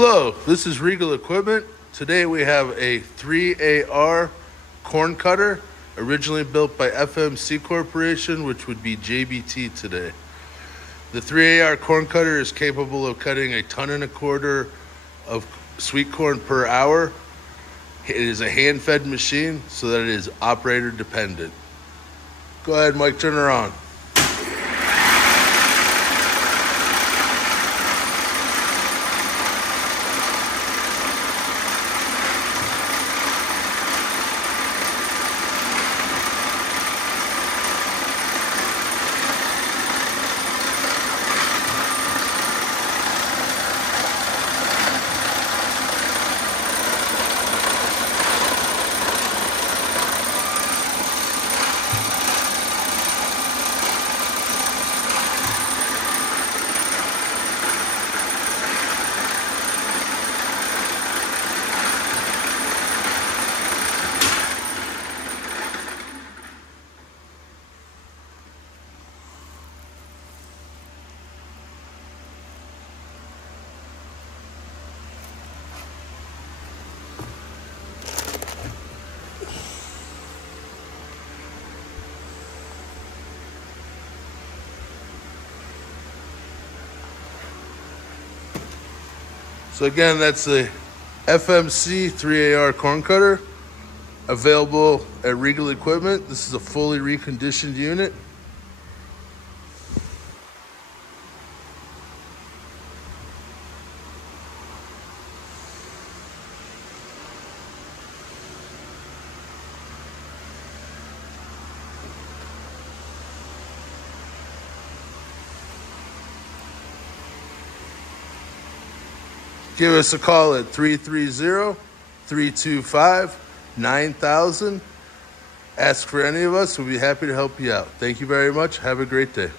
Hello, this is Regal Equipment. Today we have a 3AR corn cutter, originally built by FMC Corporation, which would be JBT today. The 3AR corn cutter is capable of cutting 1.25 tons of sweet corn per hour. It is a hand-fed machine, so that it is operator dependent. Go ahead, Mike, turn her on. So again, that's the FMC 3AR corn cutter, available at Regal Equipment. This is a fully reconditioned unit. Give us a call at 330-325-9000. Ask for any of us. We'll be happy to help you out. Thank you very much. Have a great day.